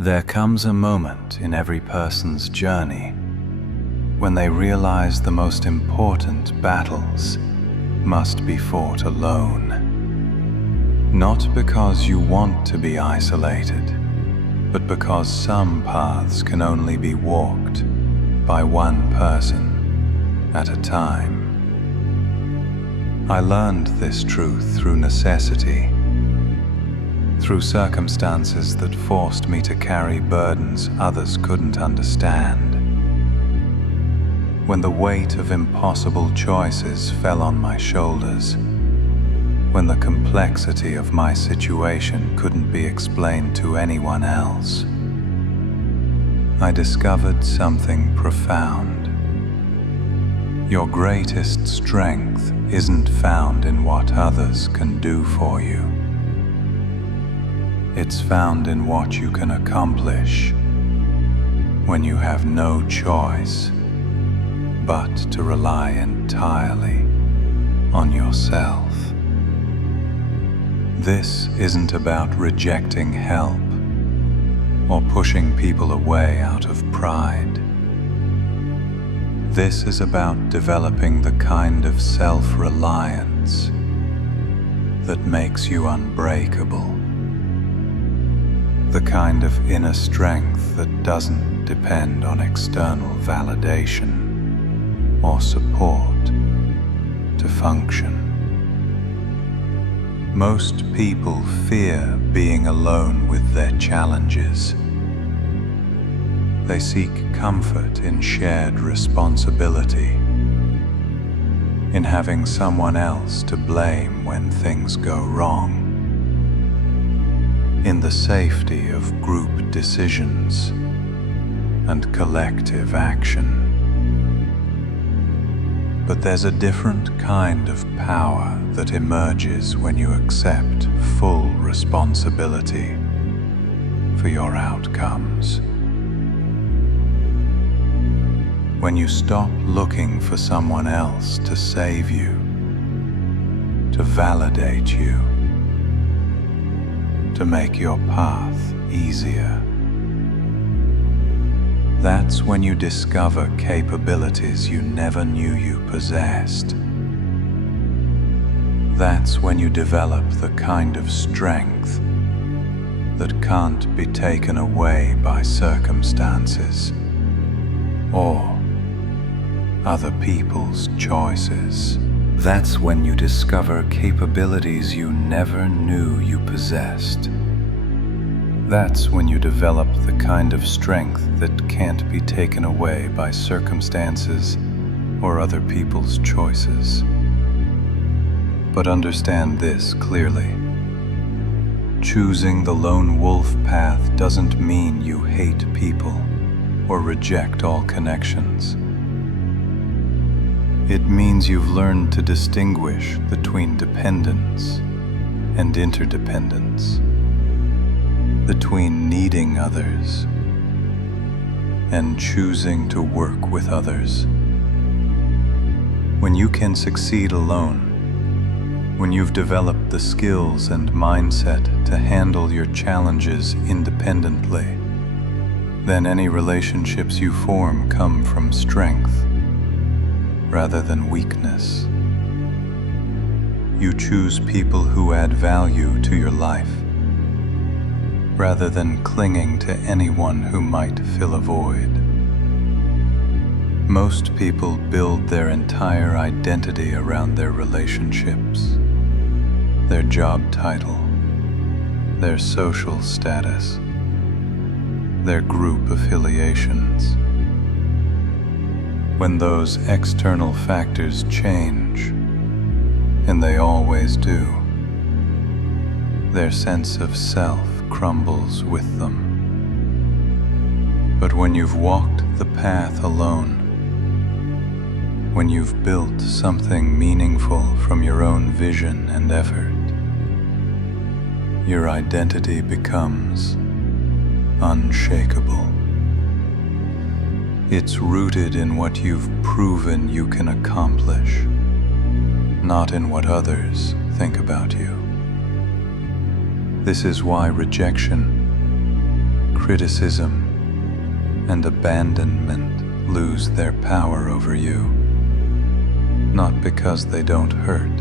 There comes a moment in every person's journey when they realize the most important battles must be fought alone. Not because you want to be isolated, but because some paths can only be walked by one person at a time. I learned this truth through necessity, through circumstances that forced me to carry burdens others couldn't understand. When the weight of impossible choices fell on my shoulders, when the complexity of my situation couldn't be explained to anyone else, I discovered something profound. Your greatest strength isn't found in what others can do for you. It's found in what you can accomplish when you have no choice but to rely entirely on yourself. This isn't about rejecting help or pushing people away out of pride. This is about developing the kind of self-reliance that makes you unbreakable, the kind of inner strength that doesn't depend on external validation or support to function. Most people fear being alone with their challenges. They seek comfort in shared responsibility, in having someone else to blame when things go wrong, in the safety of group decisions and collective action. But there's a different kind of power that emerges when you accept full responsibility for your outcomes. When you stop looking for someone else to save you, to validate you, to make your path easier. That's when you discover capabilities you never knew you possessed. That's when you develop the kind of strength that can't be taken away by circumstances or other people's choices. That's when you discover capabilities you never knew you possessed. That's when you develop the kind of strength that can't be taken away by circumstances or other people's choices. But understand this clearly. Choosing the lone wolf path doesn't mean you hate people or reject all connections. It means you've learned to distinguish between dependence and interdependence, between needing others and choosing to work with others. When you can succeed alone, when you've developed the skills and mindset to handle your challenges independently, then any relationships you form come from strength rather than weakness. You choose people who add value to your life, rather than clinging to anyone who might fill a void. Most people build their entire identity around their relationships, their job title, their social status, their group affiliations. When those external factors change, and they always do, their sense of self crumbles with them. But when you've walked the path alone, when you've built something meaningful from your own vision and effort, your identity becomes unshakable. It's rooted in what you've proven you can accomplish, not in what others think about you. This is why rejection, criticism, and abandonment lose their power over you. Not because they don't hurt,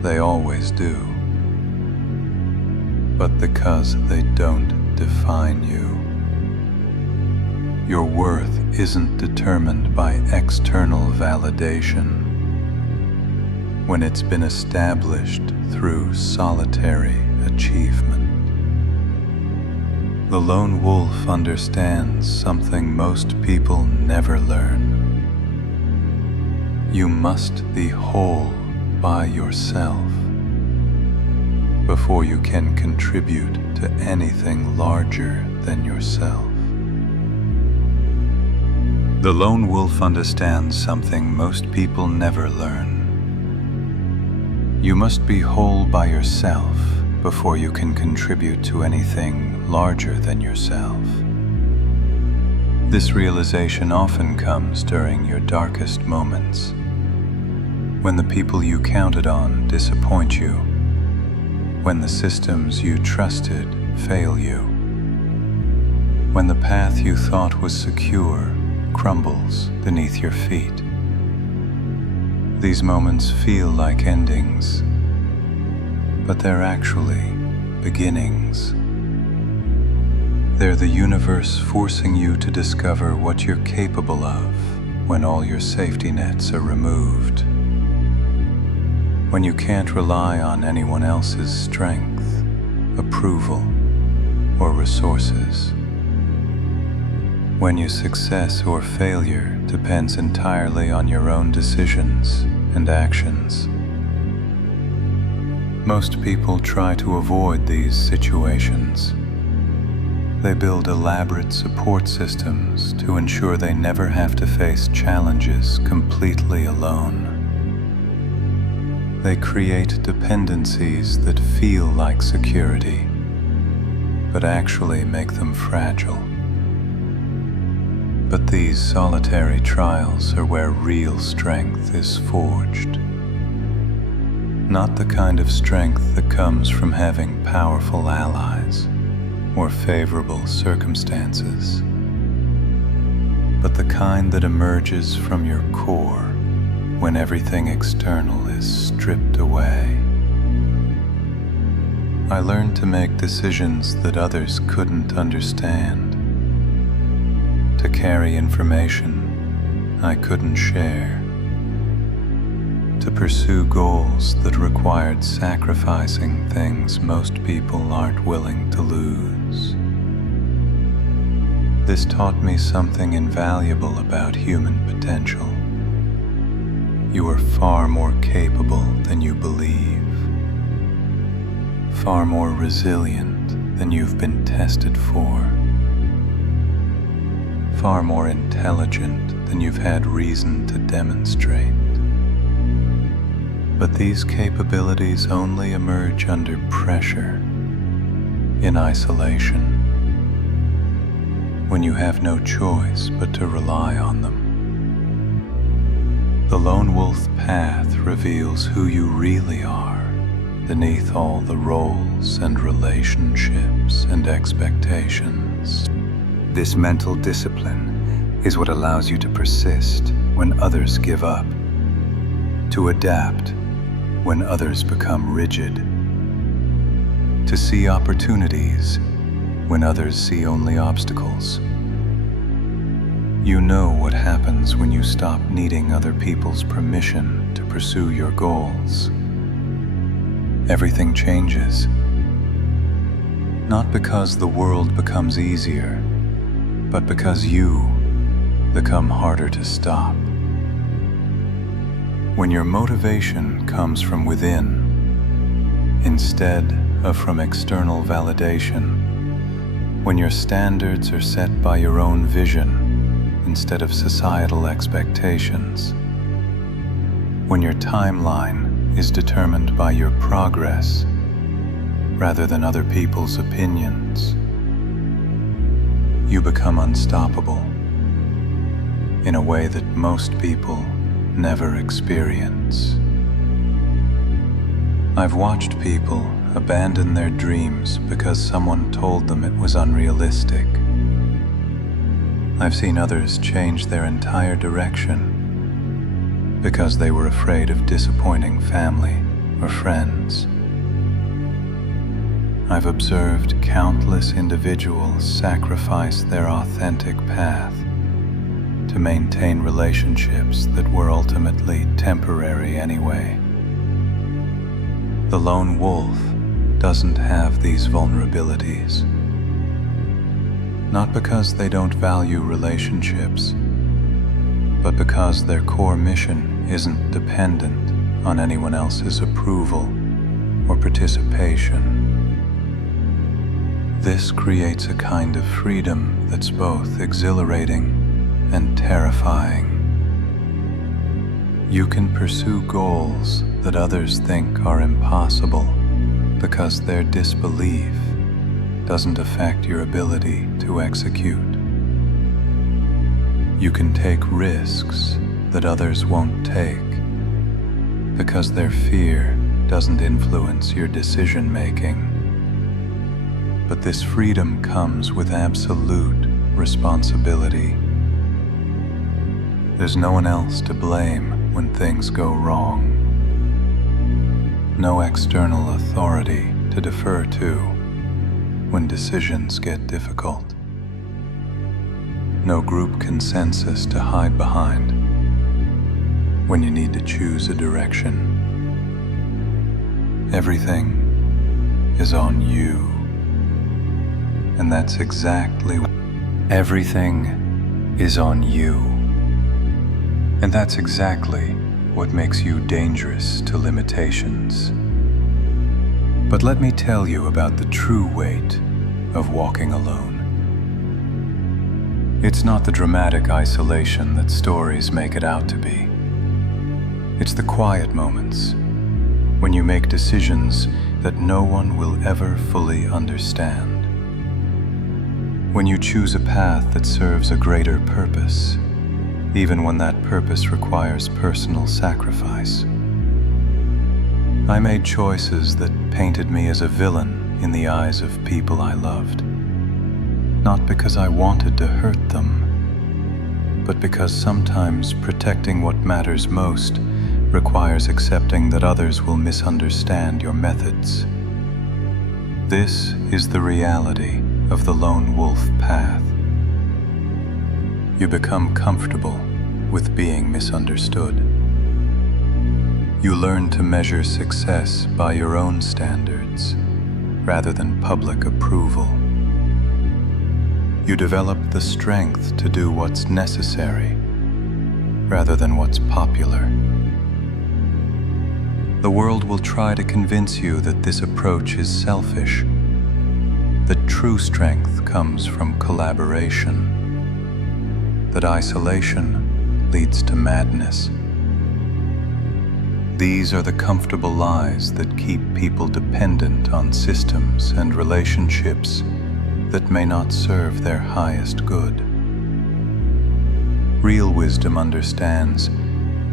they always do, but because they don't define you. Your worth isn't determined by external validation when it's been established through solitary achievement. The lone wolf understands something most people never learn. You must be whole by yourself before you can contribute to anything larger than yourself. The lone wolf understands something most people never learn. You must be whole by yourself before you can contribute to anything larger than yourself. This realization often comes during your darkest moments, when the people you counted on disappoint you, when the systems you trusted fail you, when the path you thought was secure crumbles beneath your feet. These moments feel like endings, but they're actually beginnings. They're the universe forcing you to discover what you're capable of when all your safety nets are removed. When you can't rely on anyone else's strength, approval, or resources. When your success or failure depends entirely on your own decisions and actions. Most people try to avoid these situations. They build elaborate support systems to ensure they never have to face challenges completely alone. They create dependencies that feel like security, but actually make them fragile. But these solitary trials are where real strength is forged. Not the kind of strength that comes from having powerful allies or favorable circumstances, but the kind that emerges from your core when everything external is stripped away. I learned to make decisions that others couldn't understand, to carry information I couldn't share, to pursue goals that required sacrificing things most people aren't willing to lose. This taught me something invaluable about human potential. You are far more capable than you believe, far more resilient than you've been tested for, far more intelligent than you've had reason to demonstrate. But these capabilities only emerge under pressure, in isolation, when you have no choice but to rely on them. The lone wolf path reveals who you really are beneath all the roles and relationships and expectations. This mental discipline is what allows you to persist when others give up, to adapt when others become rigid, to see opportunities when others see only obstacles. You know what happens when you stop needing other people's permission to pursue your goals. Everything changes, not because the world becomes easier, but because you become harder to stop. When your motivation comes from within, instead of from external validation, when your standards are set by your own vision instead of societal expectations, when your timeline is determined by your progress rather than other people's opinions, you become unstoppable in a way that most people never experience. I've watched people abandon their dreams because someone told them it was unrealistic. I've seen others change their entire direction because they were afraid of disappointing family or friends. I've observed countless individuals sacrifice their authentic path to maintain relationships that were ultimately temporary anyway. The lone wolf doesn't have these vulnerabilities. Not because they don't value relationships, but because their core mission isn't dependent on anyone else's approval or participation. This creates a kind of freedom that's both exhilarating and terrifying. You can pursue goals that others think are impossible because their disbelief doesn't affect your ability to execute. You can take risks that others won't take because their fear doesn't influence your decision-making. But this freedom comes with absolute responsibility. There's no one else to blame when things go wrong. No external authority to defer to when decisions get difficult. No group consensus to hide behind when you need to choose a direction. Everything is on you. And that's exactly what everything is on you. And that's exactly what makes you dangerous to limitations. But let me tell you about the true weight of walking alone. It's not the dramatic isolation that stories make it out to be. It's the quiet moments when you make decisions that no one will ever fully understand. When you choose a path that serves a greater purpose, even when that purpose requires personal sacrifice. I made choices that painted me as a villain in the eyes of people I loved. Not because I wanted to hurt them, but because sometimes protecting what matters most requires accepting that others will misunderstand your methods. This is the reality of the lone wolf path. You become comfortable with being misunderstood. You learn to measure success by your own standards rather than public approval. You develop the strength to do what's necessary rather than what's popular. The world will try to convince you that this approach is selfish, that true strength comes from collaboration, that isolation leads to madness. These are the comfortable lies that keep people dependent on systems and relationships that may not serve their highest good. Real wisdom understands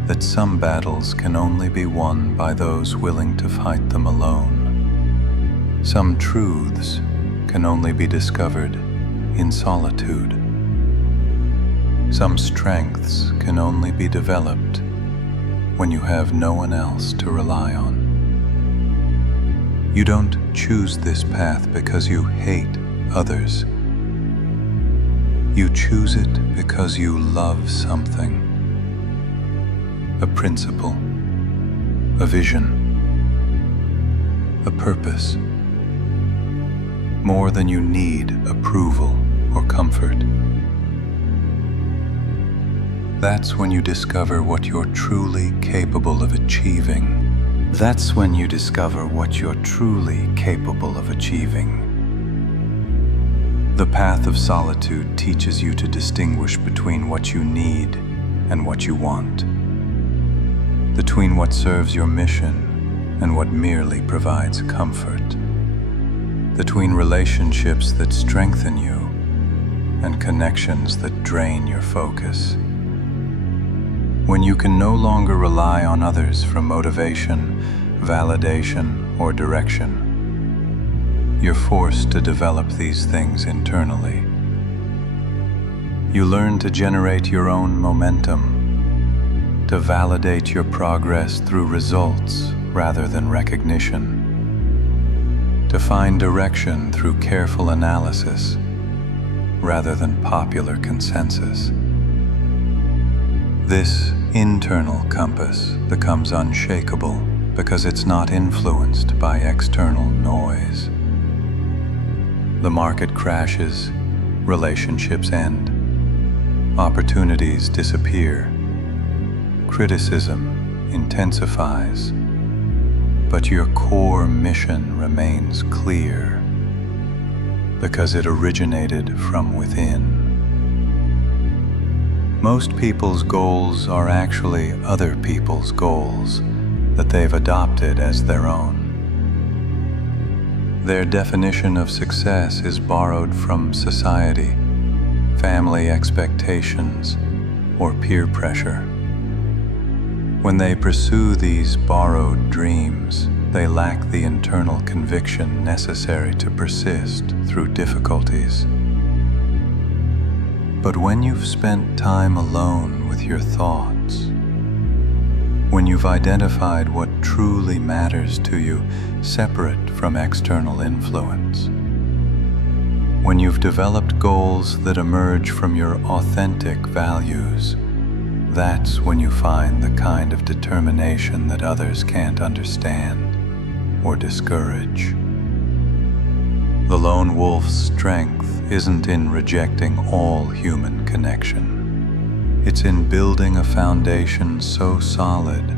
that some battles can only be won by those willing to fight them alone. Some truths can only be discovered in solitude. Some strengths can only be developed when you have no one else to rely on. You don't choose this path because you hate others. You choose it because you love something. A principle, a vision, a purpose. More than you need approval or comfort. That's when you discover what you're truly capable of achieving. That's when you discover what you're truly capable of achieving. The path of solitude teaches you to distinguish between what you need and what you want, between what serves your mission and what merely provides comfort, between relationships that strengthen you and connections that drain your focus. When you can no longer rely on others for motivation, validation, or direction, you're forced to develop these things internally. You learn to generate your own momentum, to validate your progress through results rather than recognition, to find direction through careful analysis rather than popular consensus. This internal compass becomes unshakable because it's not influenced by external noise. The market crashes, relationships end, opportunities disappear, criticism intensifies, but your core mission remains clear because it originated from within. Most people's goals are actually other people's goals that they've adopted as their own. Their definition of success is borrowed from society, family expectations, or peer pressure. When they pursue these borrowed dreams, they lack the internal conviction necessary to persist through difficulties. But when you've spent time alone with your thoughts, when you've identified what truly matters to you, separate from external influence, when you've developed goals that emerge from your authentic values, that's when you find the kind of determination that others can't understand or discourage. The lone wolf's strength isn't in rejecting all human connection. It's in building a foundation so solid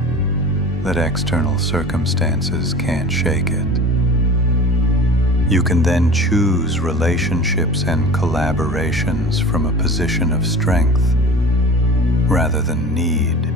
that external circumstances can't shake it. You can then choose relationships and collaborations from a position of strength rather than need.